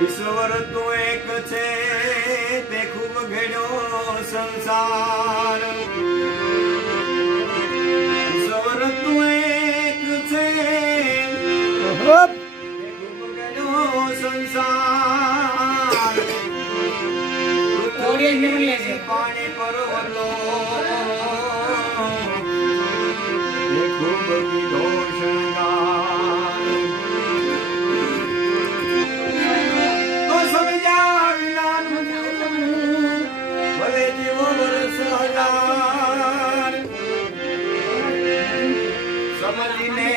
ઈશ્વર તો એક છે તે ખૂબ ઘડ્યો સંસાર. ઈશ્વર તો એક છે તે ખૂબ ઘડ્યો સંસાર. પાણી પર્વતો તે ખૂબ કીધો શણગાર. સમજીને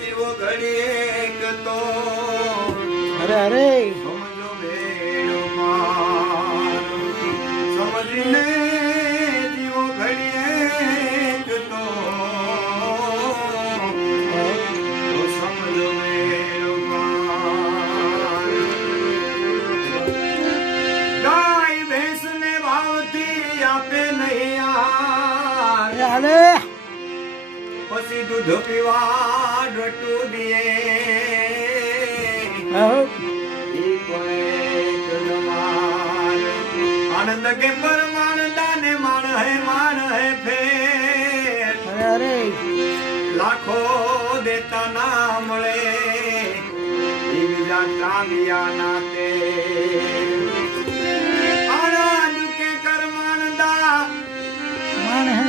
જીવો ઘડીએ તો અરે સમજો બેડો પાર. સમજીને જીવો ઘડીએ તો સમજો બેડો પાર. ગાય ભેંસ ને ભાવથી આપે નહીં અરે પછી દૂધ પીવા ડટું દે. આનંદ કે પરમાનંદા ને માણ હે ફેર. અરે લાખો દેતા ના મળે બીજા ચાંદિયા ના તે. આનંદ કે કરમાનંદા માન હે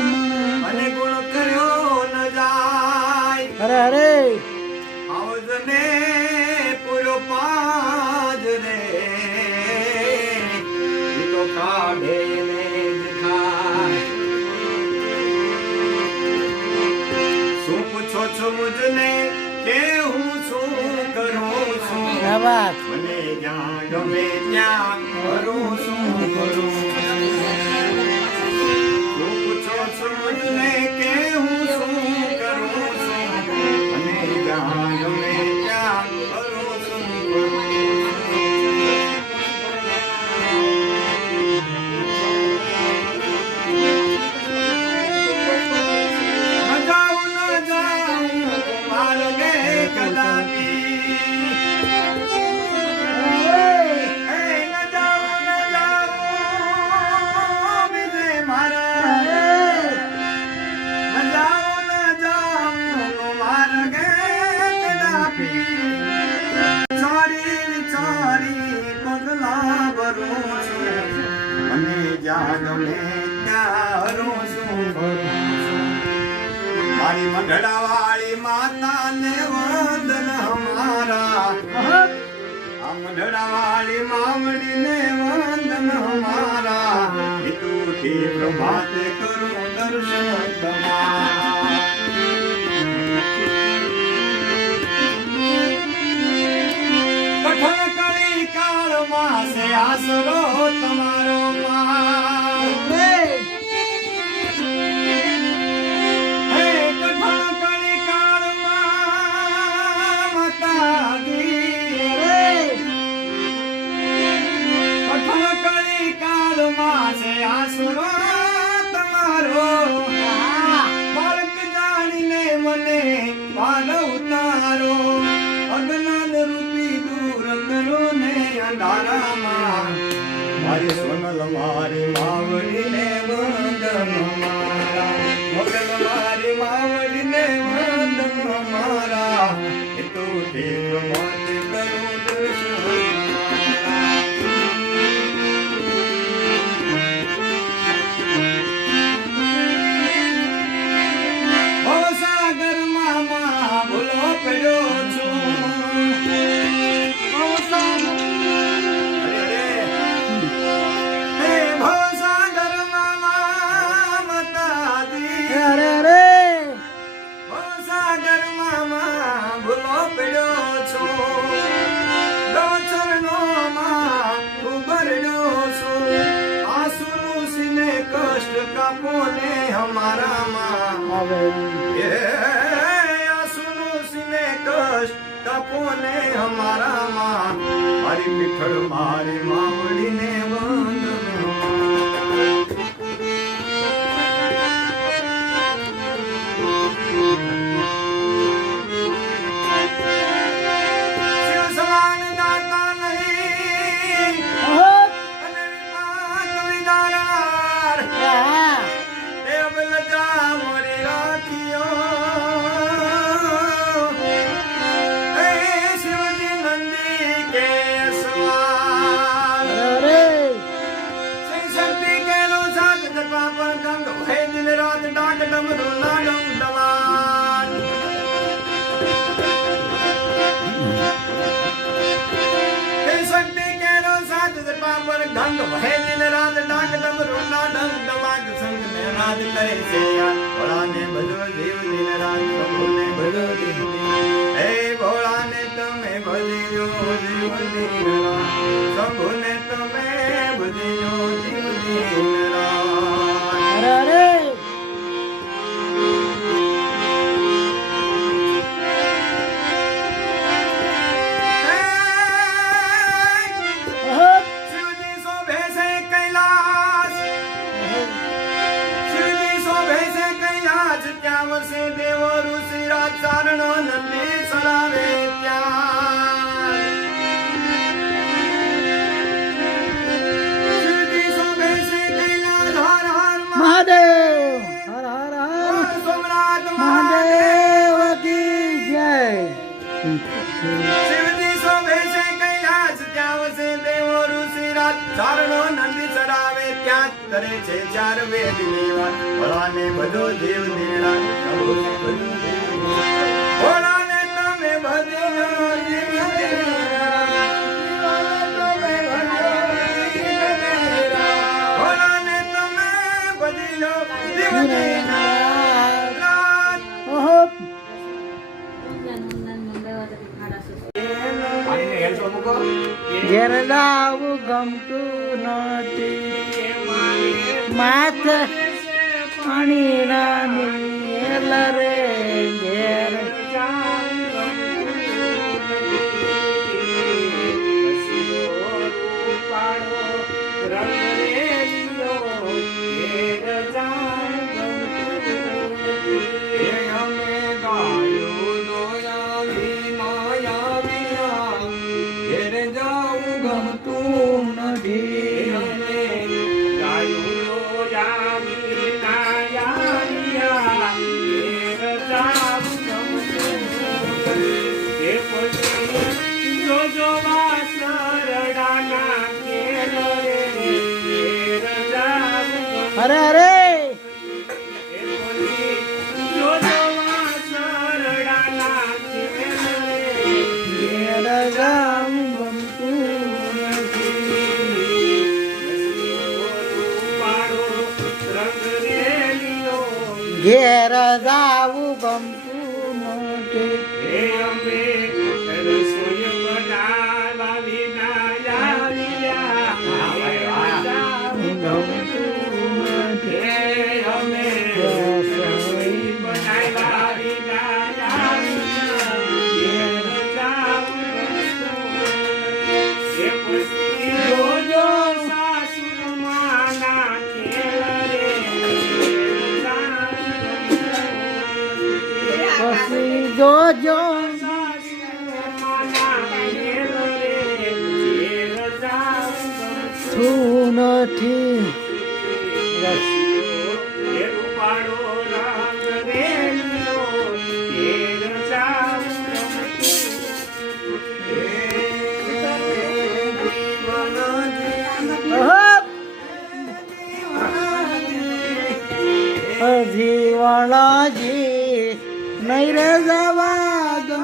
અને ગુણ કર્યો ન જાય. અરે આવજને પૂરો પાજ રે તો કાઢે ને દેખાય. શું પૂછો છો મુજને કે હું શું કરું છું. क्या बात મને જ્યાં ગમે ત્યાં કરું શું કરું. શું પૂછો છો મુજને કે હું શું કરું છું. મને જ્યાં ગમે ત્યાં કરું શું કરું. ન જાઉં માર્ગે કદાપી. ન જાઉં બીજે મારા. ન જાઉં માર્ગે કદાપી. ચોરી પગલા ભરું છું. મને જ્યાં ગમે ત્યાં હરું છું. મારી મંડળા વાળી માતા ને વંદન હમારા. આ મંડળા વાળી માવડી ને વંદન હમારા. હિતુથી પ્રભાતે કરું દર્શન તમારા. કઠણ કરી કાળ માસે આસરો તમારો માં. હે કઠણ કરી કાળ માતાજી. કઠણ કરી કાળ માસે આસરો તમારો. બાળક જાણીને મને પાલ ઉતારો. અજ્ઞાન રૂપી દૂર કરો ને અંધારામાં. મારી સોનલ મારી માવડી ને વંદન મારા. મોગલ મારી માવડી ને વંદન મારા. હિતુથી પ્રભાતે કરું દર્શન મારા. ભવસાગરમાં ભૂલો પડ્યો છું. કષ્ટ કાપો ને હમારા માં. આસુનું સિને કષ્ટ કાપો ને અમારા માં મારી પીઠળ મારી માવડીને વંદન શિવ સમાન દાતા નહીં અને વિમાન વિદારાર એ અબલજા મોરી રાખ્યો એ શિવજી નંદી કેસવાર શ્રી શક્તિ કેલો સાત જપા પર ગંગ હે દિન રાત ડાક ડમરો નાડમ ડમાન હે શક્તિ કેલો સાત જપા પર ગંગ હે દિન રાત ડાક ડમરો નાડમ ડમાન સંગ મે રાજ કરે છે ભોળાને ભજો જીવ દિન રાત શંભુને ભજો જીવ દિન હે ભોળાને તમે ભજ્યો જીવ દિન રાત શંભુને તમે ભજ્યો જીવ દિન રાત અરે અરે શિવજી શોભે છે કૈલાસ શિવજી શોભે છે કૈલાસ ત્યાં વસે દેવો ઋષિ રાજ ચારણો નંદી સડાવે ત્યાં શિવજી શોભે છે કૈલાસ હર હર મહાદેવ હર હર હર સોમનાથ મહાદેવ કી જય શિવજી શોભે છે કૈલાસ ત્યાં વસે દેવો ઋષિ રાજ ચારણો નંદી ચડાવે ત્યાં કરે છે ચાર વેદ ની વાત ભોળાને બધો જીવ નિર્ણાક શંભુને બધો જીવ નિર્ણાક. ભોળાને તમે ભજ્યો જીવ નિર્ણાક. ભોળાને તમે ભજ્યો જીવ નિર્ણાક. ઓહો ઘેર જાવું ગમતું નથી માથે પાણી નાની રે ઘેર હે અમે ગાયો દોયા વિનાયા વિના ઘેર જાઉં ગમતું નથી નથી અરે અરે ઘેર જાવું ગમતું નથી ઘેર જાવું ગમતું નથી ગમતું નથી પછી જોજો તું નથી જીવણજી નહીં રે જવા દો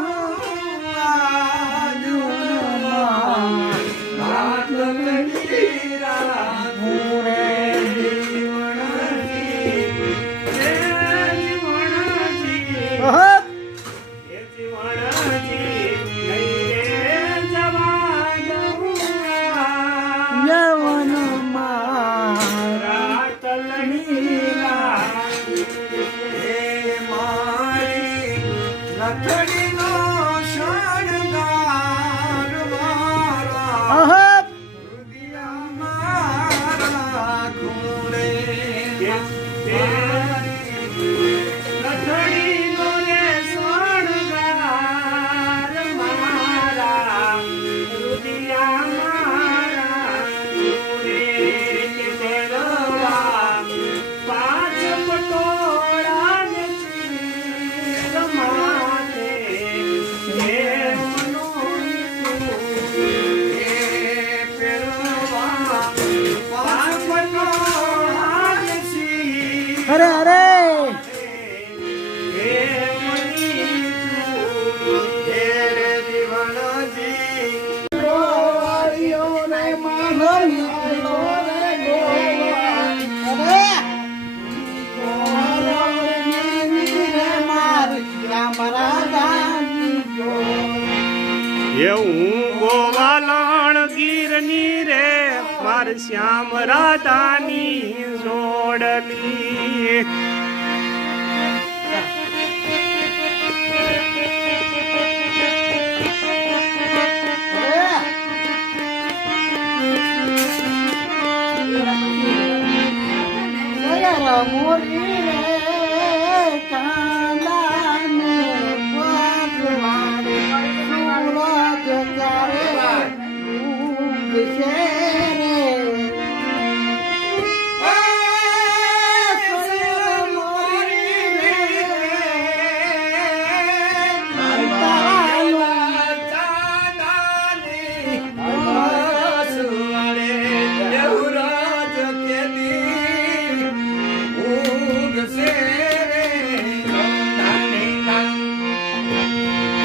હું રે જીવણ અરે અરે હે મની હે રે જીવનજી ગોવાળીઓને માનો નીકળો રે ગોવાળીઓ. અરે ગોવાળીઓને રે મારી રામરા ગાની જો. એ હું ગોવાલણ ગીરની રે માર શ્યામ રાધાની જોડલી. મોરી રે કાંદાને પગવાડે સૂરજ કરે ડૂબશે રે.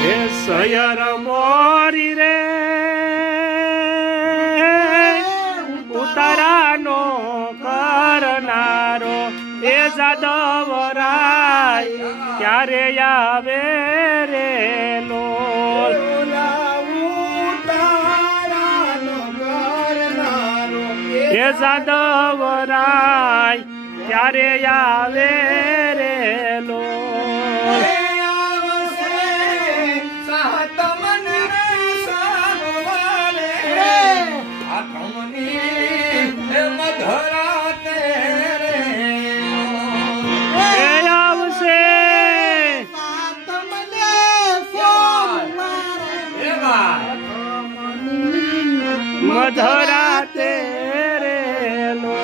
એ સયર મોરી રે ઉતારાનો કરનારો એ જાદવરાય ક્યારે આવે રે લોલ. એ જાદવરાય ક્યારે આવે રે લોલ. મધરા તેરે લો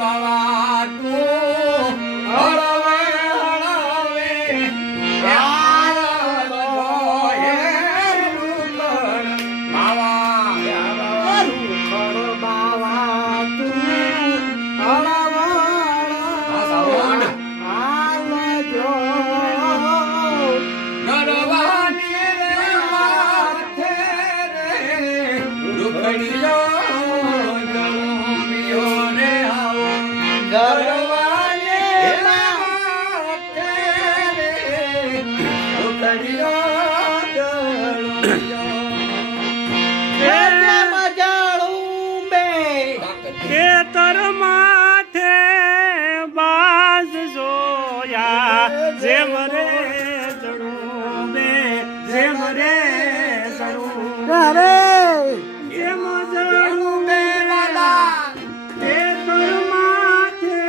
બાબા તું હળવે હળવે ખેતર માથે બાજ જોયા જેમ રે જડું બે જેમ રે જડું જેમ જડું બે ખેતર માથે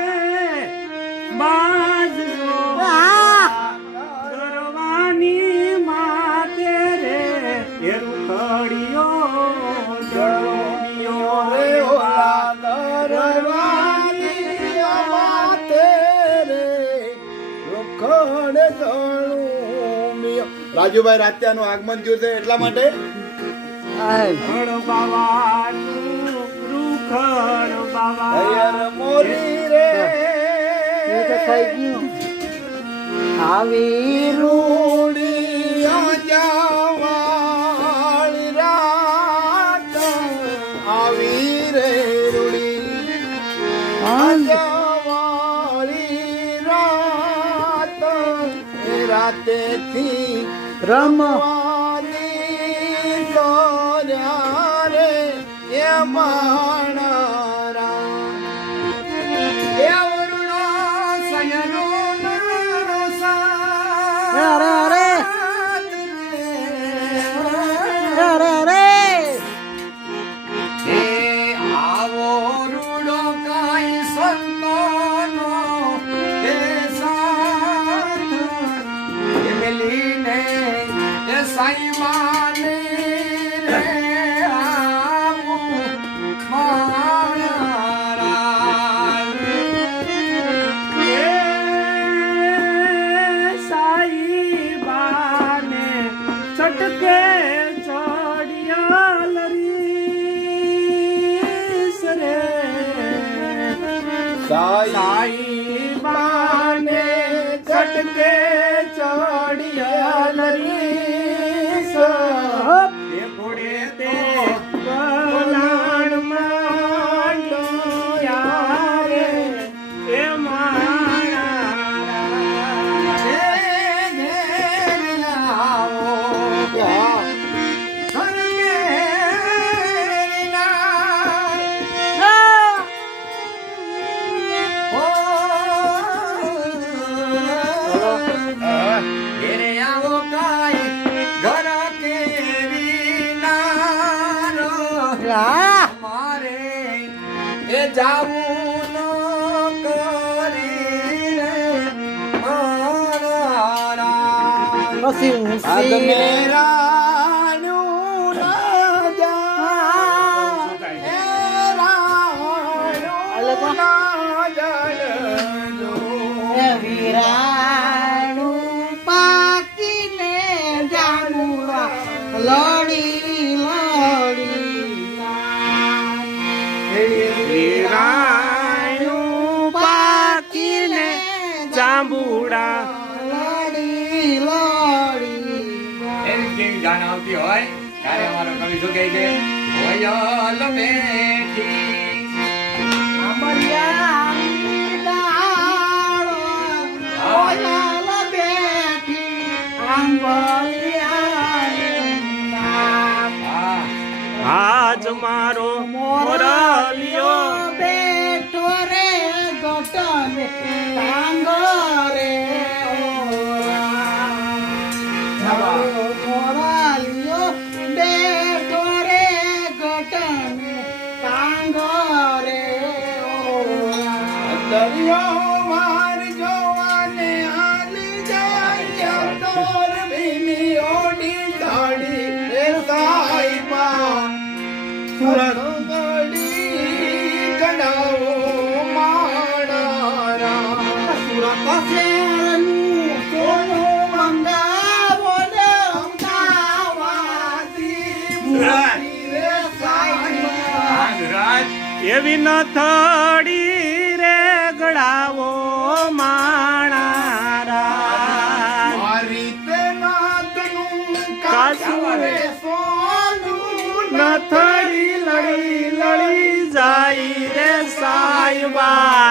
બાજ જોયા ગરવાની માથે રે એ રૂખડીયો જડો રે રાજુભાઈ રાત્યાનું આગમન થયું છે એટલા માટે મોરી રે આવી રૂડી જવાળી રાત આવી રે રૂડી જવાળી રાત રાતેથી રમવાની સોર્યા રે એ માણરા એ વરુણો સયનો સાઈ માને રે આવું મારા સાઈ બાને ચટકે ચડિયા લરી સરે સાઈ સાઈ બા મારે એ જાવું ન કરી રે મારા પછી હું આજ મેરાનું ના જા એ રાણું ના જાણજો વીરાણું પાકીને જામુડા લડી વીરાણું પાકીને જાંબુડા એવી કેવી જાણ આવતી હોય ત્યારે અમારો કવિ શું કહે છે હોયલ બેઠી આજ મારો મોરલિયો બેઠો રે ગોટને ટાંગો રે મોરલિયો બેઠો રે ગોટને ટાંગો રે દરિયો વાર જોવાને હાલી જાય અંતર ભીમી ઓડી ગાડી એ સાઈબા સુરત ગડી કડાવો માણારા સુરત શહેરનું સોનું મંગાવો ને અમદાવાદી સુરત. રે સાઈબા એવી ન થડી રે ગળાવો માણારા મારી તે નાતનું કાસું કાસું સોનું ન થડી લડી લડી જાય રે સાયબા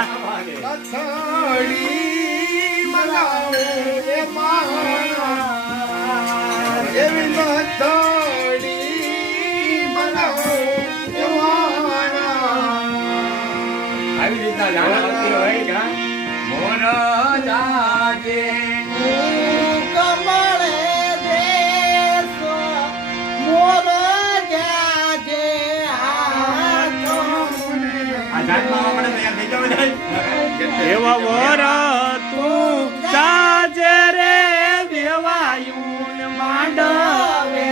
અથડી મગાવો એ માણા એવી અથડી મગાવો એ માણા આવી રીતના જાણ આવતી હોય કા મોર જાજે કમળે દેશો મોર જાજે હાથો આ જાનમાં આપણે તૈયાર થઈ જાવ એવા વર તું જાજે રે દેવાયું ને માંડવે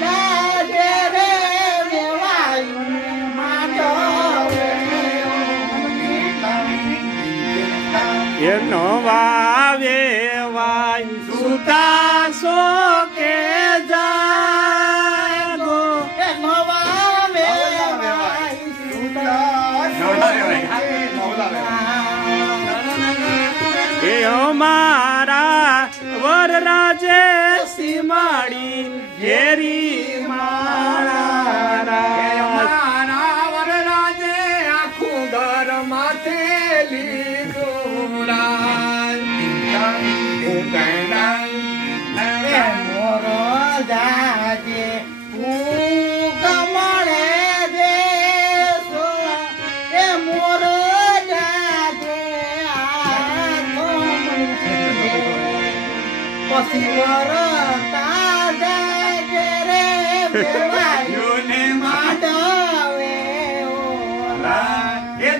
જાજે રે દેવાયું માંડવે એનો વાવે વાય સુતા સો કે જાગો નવા વેવાય એ અમારા વરરાજે સીમાડી ઘેરી મારા મોરો જાજે હું કમળે દેશો એ મોરો જાજે પછી વરતા જાજે રે બેવાયુને માંડવે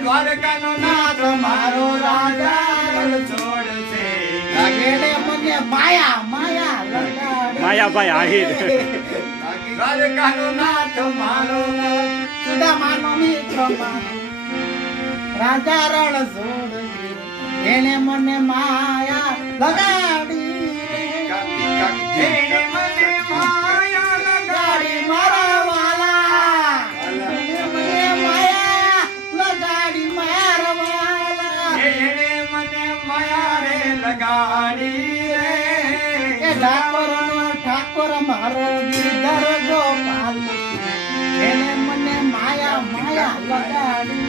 દ્વારકાનો નાથ મારો રાજા છોડશે લાગેને મને માયા માયા લગાડે માયાભાઈ આહિર દ્વારકાનો નાથ મારો સુદામાનો મિત્ર માનો રાજા રણ છોડજે એને મને માયા લગાડી એને મને માયા લગાડી મારા વાલા એને મને માયા લગાડી મારા વાલા એને મને માયા રે લગાડી રે એ ઠાકોર મારો ગિરધર ગોપાલ એને મને માયા માયા લગાડી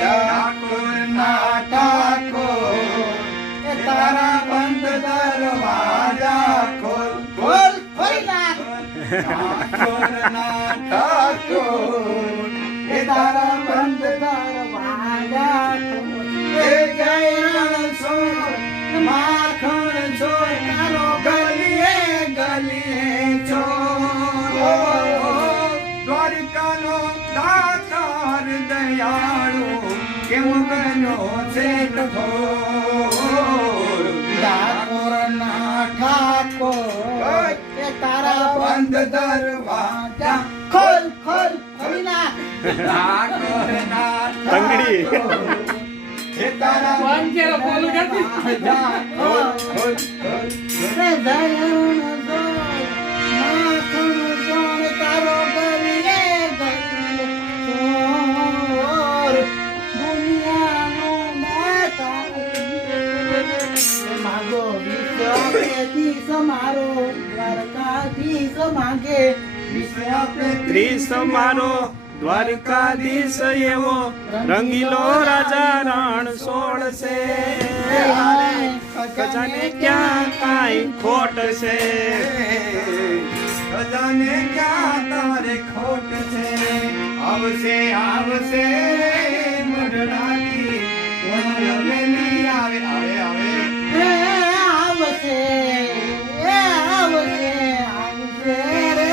ઠાકોર ના ઠાકોર એ તારા બંધ દરવાજા ખોલ ખોલ ખોલ નાખ ઠાકોર ના ઠાકોર એ તારા બંધ દરવાજા ખોલ એ જય રણ છોડ માખણ છોડ ઠોર ઠાકોરના ઠાકોર એ તારા બંધ દરવાજા ખોલ ખોલ ખોલી નાખ. ઠાકોરના તંગડી. હે તારા દરવાજા ખોલ ખોલ ખોલ. રે દયાળુનો જોર, માખણનો જોર, તારો ગલીએ ગલીએ ચોર. દુનિયાનો માતા માગો વિશ્વ મારો દ્વારકાધીશ માગે વિશ્વ ત્રીસ મારો દ્વારકાધીશ એવો રંગીલો રાજા રણ સોળશે. ખજાને ક્યાં કાંઈ ખોટ છે. ખજાને ક્યાં તારે ખોટ છે. આવશે આવશે મઢડાની વનવેલી આવે આવે આવે. આવશે આવશે આવશે રે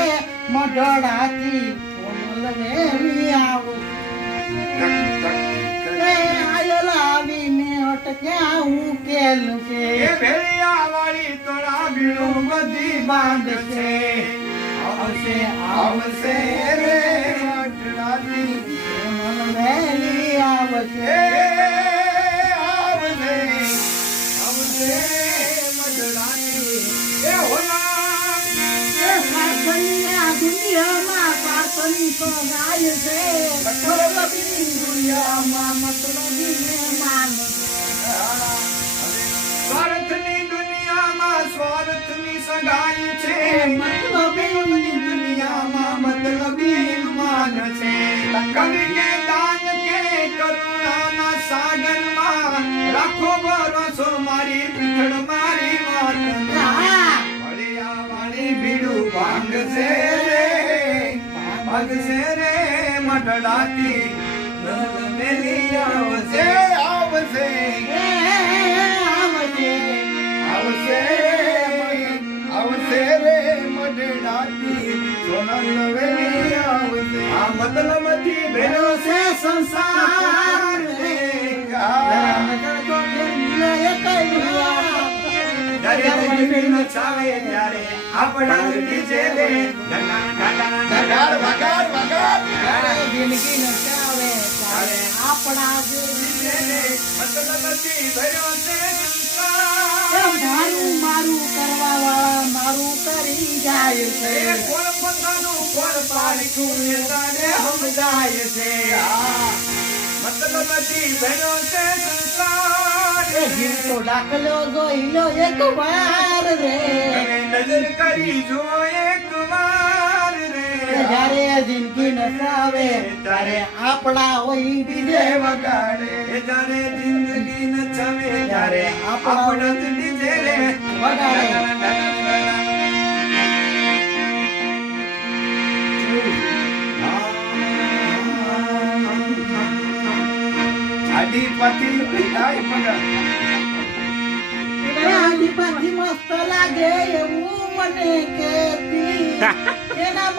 મઢડાથી કોમલ વેલી આવશે. રે આયલ આવીને અટક્યા હું કેલું કે એ ભેળિયા વાળી તોડા બીડું બધી બાંધશે. આવશે આવશે રે મઢડાની કોમલ વેલી આવશે. એ આવશે આવશે મઢડાની એ હોલા. એ પાર્થની આ દુનિયામાં પાર્થની તો ગાય છે. મતલબી દુનિયામાં મતલબી મહેમાન છે. સ્વાર્થની દુનિયામાં સ્વાર્થની સગાઈ છે. મતલબી દુનિયામાં મતલબી માન છે. કવિ કે દાન કે કરુણાના સાગરમાં રાખો ભરોસો મારી પીઠળ મારી વાત. વળિયા વાળી બીડું ભાંગશે રે ભાગશે રે મઢડાથી મેલી આવશે આવશે આવશે આવશે રે મઢડાથી સોનલ વેલી આવશે. આ મતલબથી ભેળો છે સંસાર રે. જ્યારે જમીન ચાવે ત્યારે આપણા ડીજે રે વગાડ વગાડ વગાડ. જિંદગી નચાવે ત્યારે આપણા જે ડીજે રે મતલબથી ભેળો છે સંસાર. મારું મારું કરવા વાળા મારું કરી જાય છે. એ કોણ પોતાનું કોણ પારખું એ તારે સમજાય છે. મતલબથી ભેળો છે સંસાર. એ જીવતો દાખલો જોઈ લો એક વાર રે. તમે નજર કરી જો એક વાર રે. જ્યારે જિંદગી નચાવે ત્યારે આપણા હોય બીજે વગાડે જ્યારે જિંદગી ન ચાવે ત્યારે આપણા જ ડીજે રે વગાડે. આદિપતિ આઈ પગા. આદિપતિ મસ્ત લાગે એવું મને કેતી એના